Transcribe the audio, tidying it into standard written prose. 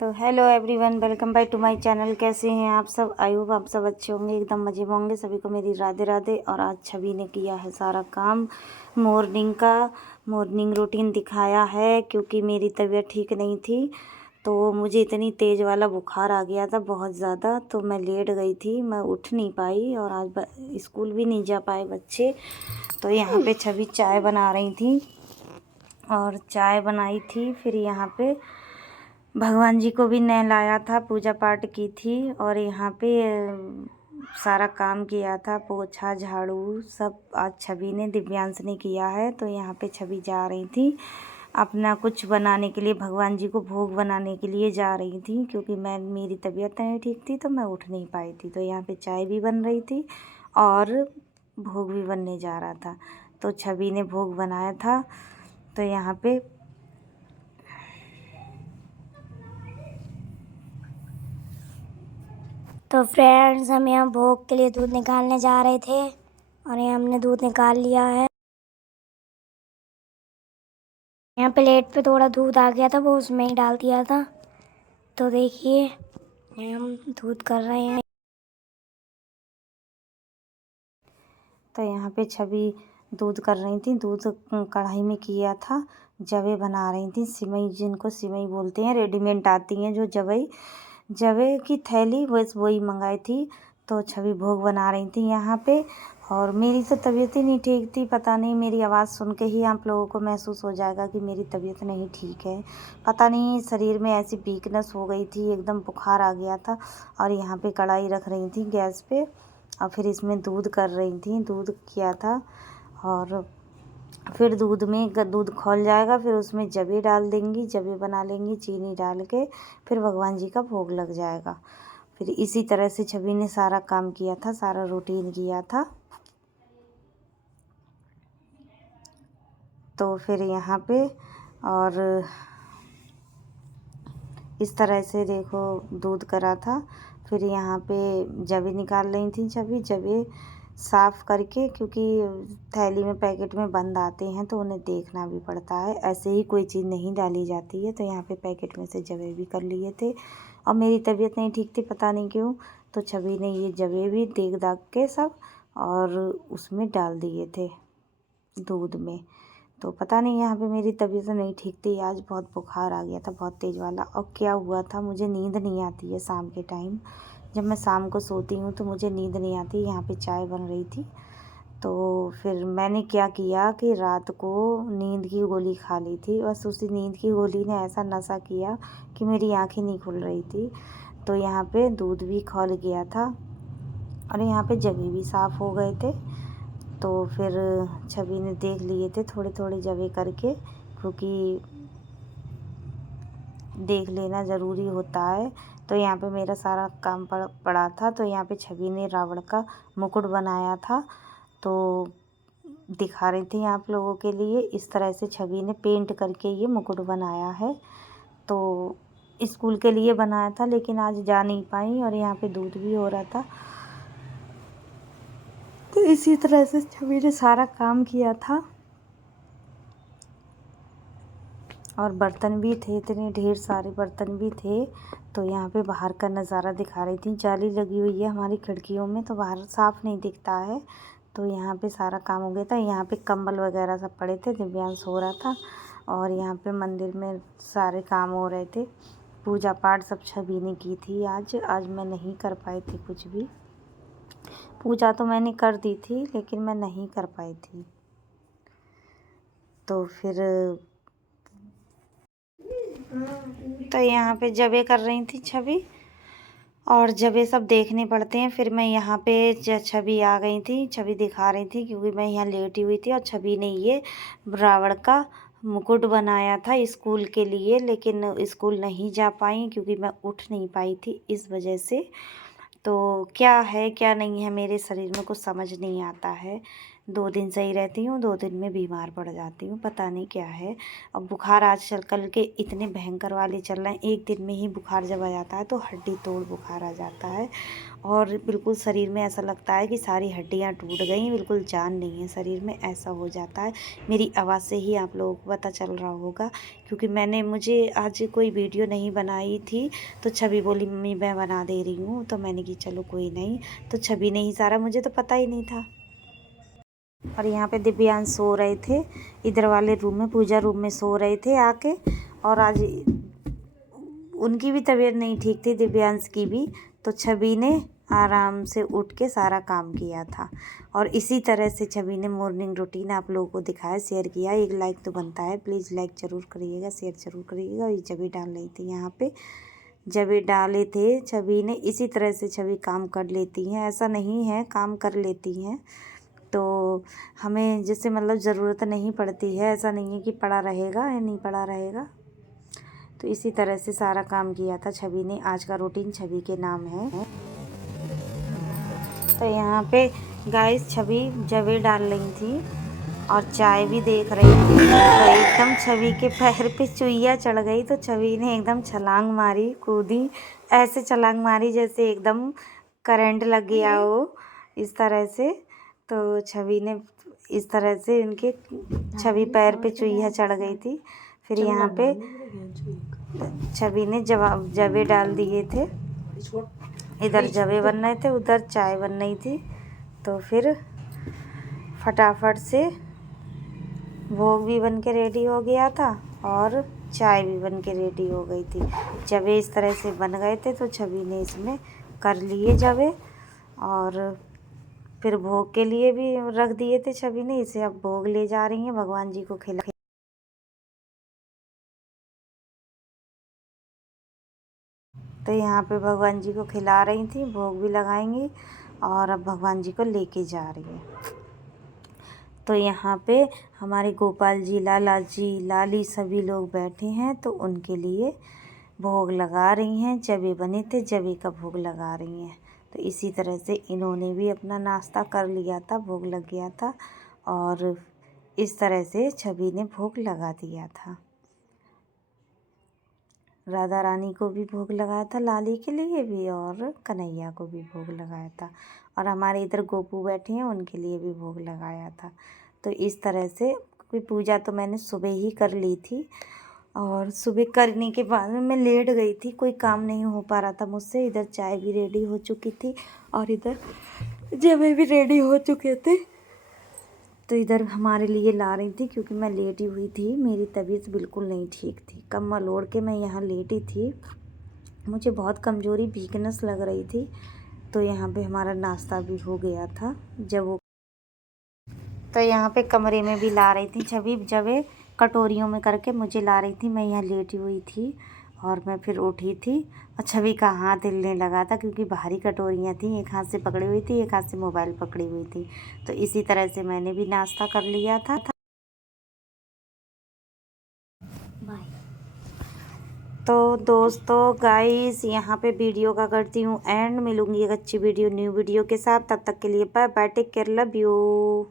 तो hello everyone, welcome back to my channel. कैसे हैं आप सब? आई होप आप सब अच्छे होंगे, एकदम मज़े में होंगे। सभी को मेरी राधे राधे। और आज छवि ने किया है सारा काम मॉर्निंग का। मॉर्निंग रूटीन दिखाया है क्योंकि मेरी तबीयत ठीक नहीं थी, तो मुझे इतनी तेज़ वाला बुखार आ गया था बहुत ज़्यादा, तो मैं लेट गई थी, मैं उठ नहीं पाई और आज स्कूल भी नहीं जा पाए बच्चे। तो यहाँ पे छवि चाय बना रही थी और चाय बनाई थी, फिर यहाँ पे भगवान जी को भी नहलाया था, पूजा पाठ की थी और यहाँ पे सारा काम किया था, पोछा झाड़ू सब आज छवि ने, दिव्यांश ने किया है। तो यहाँ पे छवि जा रही थी अपना कुछ बनाने के लिए, भगवान जी को भोग बनाने के लिए जा रही थी क्योंकि मेरी तबीयत नहीं ठीक थी तो मैं उठ नहीं पाई थी। तो यहाँ पे चाय भी बन रही थी और भोग भी बनने जा रहा था। तो छवि ने भोग बनाया था। तो यहाँ पे तो फ्रेंड्स, हम यहाँ भोग के लिए दूध निकालने जा रहे थे और यहाँ हमने दूध निकाल लिया है। यहाँ प्लेट पे थोड़ा दूध आ गया था, वो उसमें ही डाल दिया था। तो देखिए हम दूध कर रहे हैं। तो यहाँ पे छवि दूध कर रही थी, दूध कढ़ाई में किया था, जवे बना रही थी, सिवई, जिनको सिवई बोलते हैं, रेडीमेड आती हैं जो जवे की थैली, बस वही मंगाई थी। तो छवि भोग बना रही थी यहाँ पे। और मेरी तो तबीयत ही नहीं ठीक थी, पता नहीं, मेरी आवाज़ सुन के ही आप लोगों को महसूस हो जाएगा कि मेरी तबीयत नहीं ठीक है। पता नहीं, शरीर में ऐसी वीकनेस हो गई थी, एकदम बुखार आ गया था। और यहाँ पे कढ़ाई रख रही थी गैस पे और फिर इसमें दूध कर रही थी, दूध किया था। और फिर दूध खौल जाएगा, फिर उसमें जवे डाल देंगी, जवे बना लेंगी चीनी डाल के, फिर भगवान जी का भोग लग जाएगा। फिर इसी तरह से छवि ने सारा काम किया था, सारा रूटीन किया था। तो फिर यहाँ पे और इस तरह से देखो दूध करा था। फिर यहाँ पे जवे निकाल रही थी छवि, जवे साफ़ करके, क्योंकि थैली में पैकेट में बंद आते हैं तो उन्हें देखना भी पड़ता है, ऐसे ही कोई चीज़ नहीं डाली जाती है। तो यहाँ पे पैकेट में से जवे भी कर लिए थे और मेरी तबीयत नहीं ठीक थी, पता नहीं क्यों, तो छवि ने ये जवे भी देख दाग के सब और उसमें डाल दिए थे दूध में। तो पता नहीं, यहाँ पे मेरी तबीयत नहीं ठीक थी, आज बहुत बुखार आ गया था, बहुत तेज़ वाला। और क्या हुआ था, मुझे नींद नहीं आती है शाम के टाइम, जब मैं शाम को सोती हूँ तो मुझे नींद नहीं आती। यहाँ पे चाय बन रही थी, तो फिर मैंने क्या किया कि रात को नींद की गोली खा ली थी, बस उसी नींद की गोली ने ऐसा नशा किया कि मेरी आँखें नहीं खुल रही थी। तो यहाँ पे दूध भी खौल गया था और यहाँ पे जवे भी साफ़ हो गए थे। तो फिर छवि ने देख लिए थे थोड़े थोड़े जवे करके, क्योंकि देख लेना ज़रूरी होता है। तो यहाँ पे मेरा सारा काम पड़ा था। तो यहाँ पे छवि ने रावण का मुकुट बनाया था, तो दिखा रही थी आप लोगों के लिए। इस तरह से छवि ने पेंट करके ये मुकुट बनाया है। तो स्कूल के लिए बनाया था, लेकिन आज जा नहीं पाई और यहाँ पे दूध भी हो रहा था। तो इसी तरह से छवि ने सारा काम किया था और बर्तन भी थे, इतने ढेर सारे बर्तन भी थे। तो यहाँ पे बाहर का नज़ारा दिखा रही थी, जाली लगी हुई है हमारी खिड़कियों में, तो बाहर साफ़ नहीं दिखता है। तो यहाँ पे सारा काम हो गया था। यहाँ पे कंबल वगैरह सब पड़े थे, दिव्यांश हो रहा था और यहाँ पे मंदिर में सारे काम हो रहे थे। पूजा पाठ सब छवि ने की थी। आज मैं नहीं कर पाई थी कुछ भी। पूजा तो मैंने कर दी थी लेकिन मैं नहीं कर पाई थी। तो फिर तो यहाँ पे जबे कर रही थी छवि, और जबे सब देखने पड़ते हैं। फिर मैं यहाँ पे छवि आ गई थी, छवि दिखा रही थी क्योंकि मैं यहाँ लेटी हुई थी और छवि ने ये रावण का मुकुट बनाया था स्कूल के लिए, लेकिन स्कूल नहीं जा पाई क्योंकि मैं उठ नहीं पाई थी इस वजह से। तो क्या है क्या नहीं है, मेरे शरीर में कुछ समझ नहीं आता है, 2 दिन सही रहती हूँ, 2 दिन में बीमार पड़ जाती हूँ, पता नहीं क्या है। अब बुखार आजकल कल के इतने भयंकर वाले चल रहे हैं, एक दिन में ही बुखार जब आ जाता है तो हड्डी तोड़ बुखार आ जाता है और बिल्कुल शरीर में ऐसा लगता है कि सारी हड्डियाँ टूट गई, बिल्कुल जान नहीं है शरीर में, ऐसा हो जाता है। मेरी आवाज़ से ही आप लोगों को पता चल रहा होगा, क्योंकि मुझे आज कोई वीडियो नहीं बनाई थी तो छवि बोली मम्मी मैं बना दे रही हूँ, तो मैंने कि चलो कोई नहीं। तो छवि ने ही सारा, मुझे तो पता ही नहीं था। और यहाँ पे दिव्यांश सो रहे थे इधर वाले रूम में, पूजा रूम में सो रहे थे आके। और आज उनकी भी तबीयत नहीं ठीक थी, दिव्यांश की भी, तो छवि ने आराम से उठ के सारा काम किया था। और इसी तरह से छवि ने मॉर्निंग रूटीन आप लोगों को दिखाया, शेयर किया। एक लाइक तो बनता है, प्लीज़ लाइक ज़रूर करिएगा, शेयर ज़रूर करिएगा। और ये छवि डाल रही थी यहाँ पे, जब डाले थे छवि ने, इसी तरह से छवि काम कर लेती हैं, ऐसा नहीं है, काम कर लेती हैं। तो हमें जैसे मतलब ज़रूरत नहीं पड़ती है, ऐसा नहीं है कि पड़ा रहेगा या नहीं पड़ा रहेगा। तो इसी तरह से सारा काम किया था छवि ने। आज का रूटीन छवि के नाम है। तो यहाँ पे गाइस छवि जवे डाल रही थी और चाय भी देख रही थी, तो एकदम छवि के पैर पे चुईया चढ़ गई, तो छवि ने एकदम छलांग मारी, कूदी, ऐसे छलांग मारी जैसे एकदम करंट लग गया हो, इस तरह से। तो छवि ने इस तरह से इनके छवि पैर पे चुईया चढ़ गई थी। फिर यहाँ पे छवि ने जवे डाल दिए थे, इधर जवे बन रहे थे, उधर चाय बन रही थी। तो फिर फटाफट से भोग भी बन के रेडी हो गया था और चाय भी बन के रेडी हो गई थी। जवे इस तरह से बन गए थे तो छवि ने इसमें कर लिए जवे, और फिर भोग के लिए भी रख दिए थे छवि ने। इसे अब भोग ले जा रही हैं, भगवान जी को खिला। तो यहाँ पे भगवान जी को खिला रही थी, भोग भी लगाएंगी और अब भगवान जी को लेके जा रही है। तो यहाँ पे हमारे गोपाल जी, लाला जी, लाली सभी लोग बैठे हैं, तो उनके लिए भोग लगा रही हैं। जवे बने थे, जवे का भोग लगा रही हैं। तो इसी तरह से इन्होंने भी अपना नाश्ता कर लिया था, भोग लग गया था, और इस तरह से छवि ने भोग लगा दिया था। राधा रानी को भी भोग लगाया था, लाली के लिए भी, और कन्हैया को भी भोग लगाया था, और हमारे इधर गोपू बैठे हैं उनके लिए भी भोग लगाया था। तो इस तरह से कोई पूजा तो मैंने सुबह ही कर ली थी, और सुबह करने के बाद में मैं लेट गई थी, कोई काम नहीं हो पा रहा था मुझसे। इधर चाय भी रेडी हो चुकी थी और इधर जवे भी रेडी हो चुके थे, तो इधर हमारे लिए ला रही थी, क्योंकि मैं लेटी हुई थी, मेरी तबीयत बिल्कुल नहीं ठीक थी। कम्बल ओढ़ के मैं यहाँ लेटी थी, मुझे बहुत कमज़ोरी, वीकनेस लग रही थी। तो यहाँ पे हमारा नाश्ता भी हो गया था जब वो, तो यहाँ पे कमरे में भी ला रही थी छवि, जवे कटोरियों में करके मुझे ला रही थी। मैं यहाँ लेटी हुई थी और मैं फिर उठी थी, और छवि का हाथ हिलने लगा था, क्योंकि भारी कटोरियाँ थी, एक हाथ से पकड़ी हुई थी, एक हाथ से मोबाइल पकड़ी हुई थी। तो इसी तरह से मैंने भी नाश्ता कर लिया था। बाय। तो दोस्तों गाइस, यहाँ पे वीडियो का करती हूँ एंड, मिलूंगी एक अच्छी वीडियो, न्यू वीडियो के साथ। तब तक के लिए bye bye, take care, love you.